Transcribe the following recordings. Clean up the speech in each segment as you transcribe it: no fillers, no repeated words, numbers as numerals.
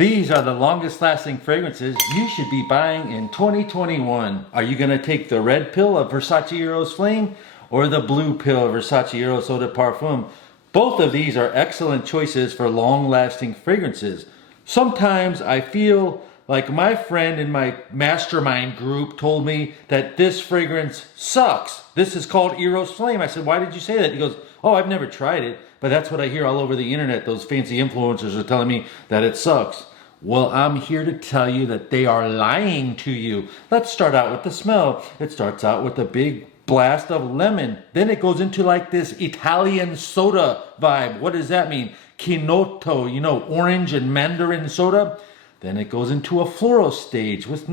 These are the longest lasting fragrances you should be buying in 2021. Are you gonna take the red pill of Versace Eros Flame or the blue pill of Versace Eros Eau de Parfum? Both of these are excellent choices for long lasting fragrances. Sometimes I feel like my friend in my mastermind group told me that this fragrance sucks. This is called Eros Flame. I said, why did you say that? He goes, oh, I've never tried it, but that's what I hear all over the internet. Those fancy influencers are telling me that it sucks. Well, I'm here to tell you that they are lying to you. Let's start out with the smell. It starts out with a big blast of lemon. Then it goes into like this Italian soda vibe. What does that mean? Chinotto, you know, orange and mandarin soda. Then it goes into a floral stage with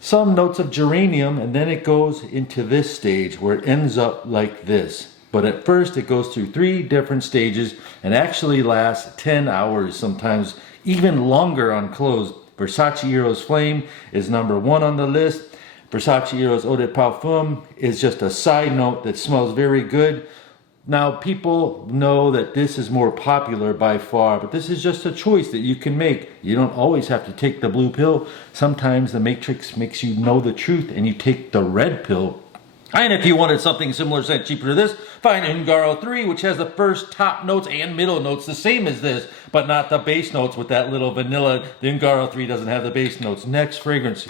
some notes of geranium, and then it goes into this stage where it ends up like this. But at first it goes through 3 different stages and actually lasts 10 hours, sometimes even longer on clothes. Versace Eros Flame is number 1 on the list. Versace Eros Eau de Parfum is just a side note that smells very good. Now, people know that this is more popular by far, but this is just a choice that you can make. You don't always have to take the blue pill. Sometimes the Matrix makes you know the truth and you take the red pill. And if you wanted something similar, cent cheaper to this, find Ungaro 3, which has the first top notes and middle notes the same as this, but not the base notes with that little vanilla. The Ungaro 3 doesn't have the base notes. Next fragrance.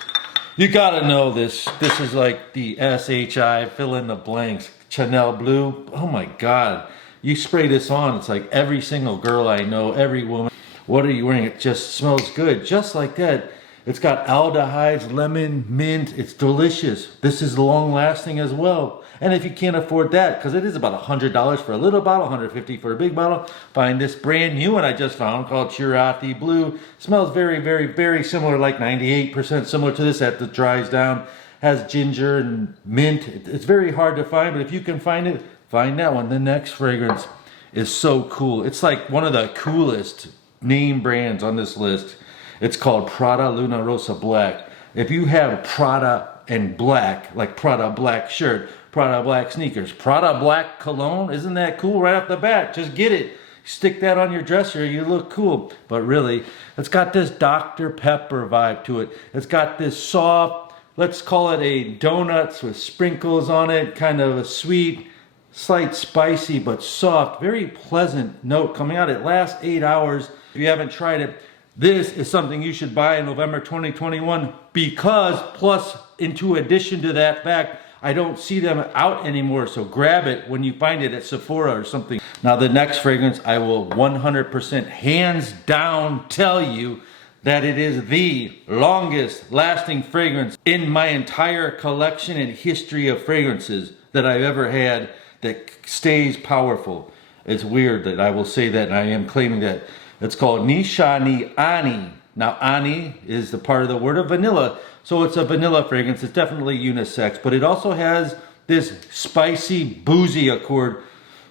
You gotta know this. This is like the SHI, fill in the blanks. Chanel Bleu. Oh my God. You spray this on, it's like every single girl I know, every woman. What are you wearing? It just smells good. Just like that. It's got aldehydes, lemon, mint. It's delicious. This is long lasting as well. And if you can't afford that, because it is about $100 for a little bottle, $150 for a big bottle, find this brand new one I just found called Chirati Blue. Smells very, very, very similar, like 98% similar to this as it dries down. Has ginger and mint. It's very hard to find, but if you can find it, find that one. The next fragrance is so cool. It's like one of the coolest name brands on this list. It's called Prada Luna Rossa Black. If you have Prada and black, like Prada black shirt, Prada black sneakers, Prada black cologne, isn't that cool right off the bat? Just get it. Stick that on your dresser, you look cool. But really, it's got this Dr. Pepper vibe to it. It's got this soft, let's call it a donuts with sprinkles on it, kind of a sweet, slight spicy, but soft, very pleasant note coming out. It lasts 8 hours. If you haven't tried it, this is something you should buy in November 2021 because, plus, into addition to that fact, I don't see them out anymore, so grab it when you find it at Sephora or something. Now the next fragrance, I will 100% hands down tell you that it is the longest lasting fragrance in my entire collection and history of fragrances that I've ever had that stays powerful. It's weird that I will say that, and I am claiming that. It's called Nishane Ani. Now, Ani is the part of the word of vanilla, so it's a vanilla fragrance. It's definitely unisex, but it also has this spicy, boozy accord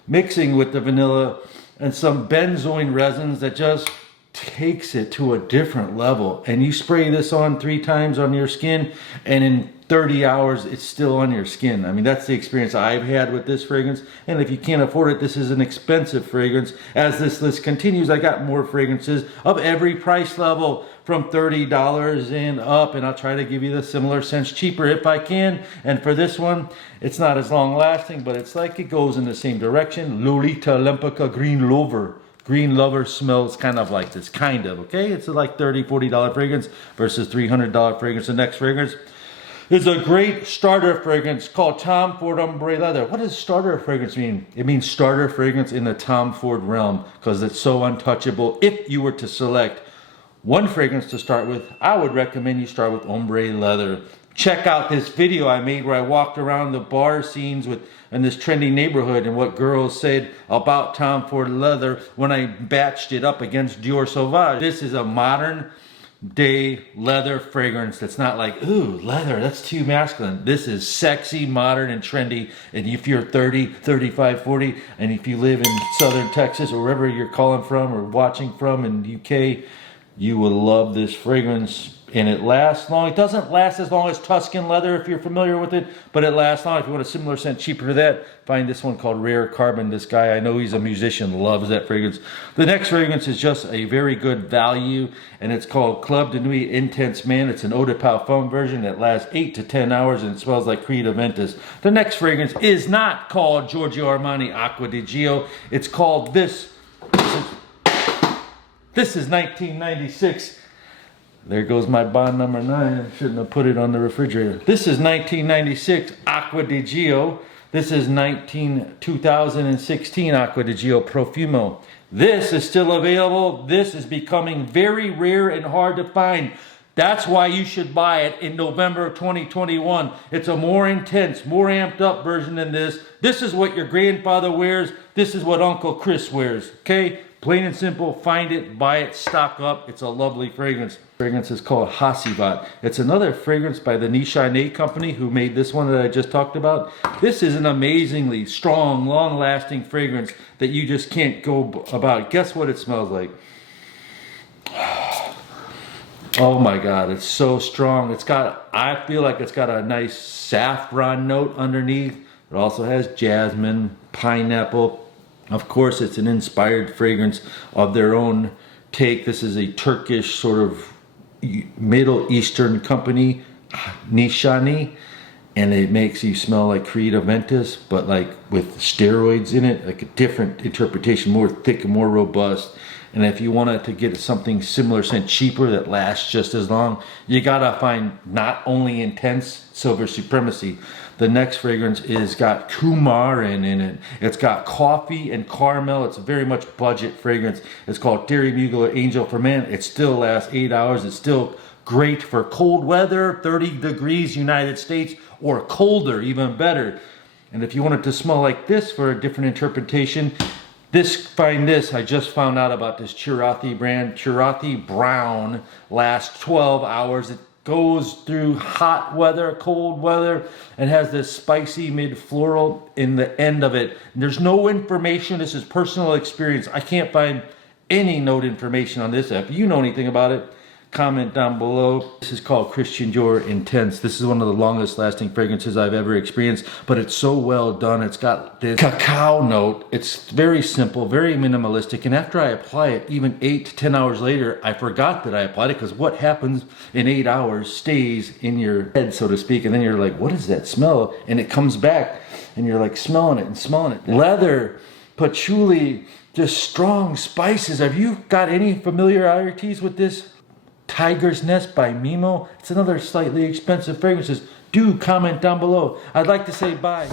mixing with the vanilla and some benzoin resins that just takes it to a different level. And you spray this on 3 times on your skin, and in 30 hours, it's still on your skin. I mean, that's the experience I've had with this fragrance. And if you can't afford it, this is an expensive fragrance. As this list continues, I got more fragrances of every price level from $30 and up, and I'll try to give you the similar scents cheaper if I can. And for this one, it's not as long lasting, but it's like it goes in the same direction. Lolita Lempica Green Lover. Green Lover smells kind of like this, kind of, okay? It's like $30, $40 fragrance versus $300 fragrance. The next fragrance is a great starter fragrance called Tom Ford Ombre Leather. What does starter fragrance mean? It means starter fragrance in the Tom Ford realm because it's so untouchable. If you were to select one fragrance to start with, I would recommend you start with Ombre Leather. Check out this video I made where I walked around the bar scenes in this trendy neighborhood and what girls said about Tom Ford Leather when I batched it up against Dior Sauvage. This is a modern day leather fragrance that's not like, ooh, leather, that's too masculine. This is sexy, modern, and trendy. And if you're 30, 35, 40, and if you live in southern Texas or wherever you're calling from or watching from in the UK, You will love this fragrance, and it lasts long. It doesn't last as long as Tuscan leather if you're familiar with it, but it lasts long. If you want a similar scent cheaper to that, find this one called Rare Carbon. This guy, I know he's a musician, loves that fragrance. The next fragrance is just a very good value, and it's called Club de Nuit Intense Man. It's an eau de parfum version that lasts 8 to 10 hours and it smells like Creed Aventus. The next fragrance is not called Giorgio Armani Acqua di Gio. It's called this. This is 1996. There goes my bond number 9. I shouldn't have put it on the refrigerator. This is 1996 Acqua di Gio. This is 2016 Acqua di Gio Profumo. This is still available. This is becoming very rare and hard to find. That's why you should buy it in November of 2021. It's a more intense, more amped up version than this. This is what your grandfather wears. This is what Uncle Chris wears. Okay? Plain and simple, find it, buy it, stock up. It's a lovely fragrance. Fragrance is called Hacivat. It's another fragrance by the Nishane company who made this one that I just talked about. This is an amazingly strong, long-lasting fragrance that you just can't go about. Guess what it smells like? Oh my God, it's so strong. It's got, I feel like it's got a nice saffron note underneath. It also has jasmine, pineapple. Of course, it's an inspired fragrance of their own take. This is a Turkish sort of Middle Eastern company, Nishane, and it makes you smell like Creed Aventus, but like with steroids in it, like a different interpretation, more thick and more robust. And if you wanted to get something similar scent cheaper that lasts just as long, you gotta find not only intense Silver Supremacy. The next fragrance is got coumarin in it. It's got coffee and caramel. It's a very much budget fragrance. It's called Thierry Mugler Angel for Men. It still lasts 8 hours. It's still great for cold weather, 30 degrees United States, or colder, even better. And if you want it to smell like this for a different interpretation, find this. I just found out about this Chirathi brand. Chirathi Brown lasts 12 hours. It goes through hot weather, cold weather, and has this spicy mid-floral in the end of it. And there's no information. This is personal experience. I can't find any note information on this. If you know anything about it, comment down below. This is called Christian Dior Intense. This is one of the longest lasting fragrances I've ever experienced, but it's so well done. It's got this cacao note. It's very simple, very minimalistic, and after I apply it, even 8 to 10 hours later, I forgot that I applied it, because what happens in 8 hours stays in your head, so to speak, and then you're like, what is that smell? And it comes back, and you're like smelling it and smelling it. Leather, patchouli, just strong spices. Have you got any familiarities with this? Tiger's Nest by Mimo. It's another slightly expensive fragrance. Do comment down below. I'd like to say bye.